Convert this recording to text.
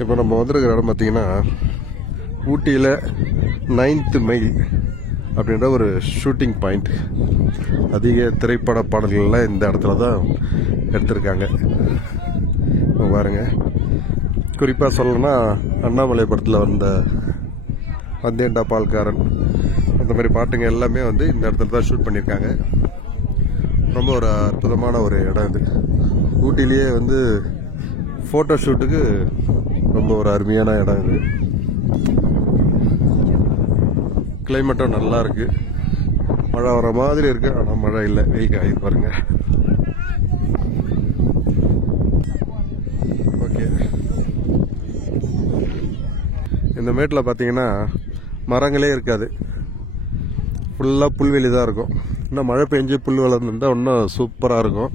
இப்போ நம்ம வந்திருக்கிற இடம் பார்த்தீங்கன்னா ஊட்டியில் 9th மைல் அப்படின்ற ஒரு ஷூட்டிங் பாயிண்ட். அதிக திரைப்பட பாடல்கள்லாம் இந்த இடத்துல தான் எடுத்திருக்காங்க. பாருங்க, குறிப்பாக சொல்லணும்னா அண்ணாமலை படத்தில் வந்த வந்தேன்டா பால்காரன் அந்த மாதிரி பாட்டுங்க எல்லாமே வந்து இந்த இடத்துல தான் ஷூட் பண்ணியிருக்காங்க. ரொம்ப ஒரு அற்புதமான ஒரு இடம் இது. ஊட்டிலேயே வந்து ஃபோட்டோ ஷூட்டுக்கு ரொம்ப ஒரு அருமையான இடம் இது. கிளைமேட்டும் நல்லா இருக்கு. மழை வர மாதிரி இருக்கு, ஆனால் மழை இல்லை, வெயில் காயுது பாருங்க. ஓகே, இந்த மேட்டில் பார்த்தீங்கன்னா மரங்களே இருக்காது, ஃபுல்லாக புல்வெளி தான் இருக்கும். இன்னும் மழை பெஞ்சு புல் வளர்ந்துருந்தா இன்னும் சூப்பராக இருக்கும்.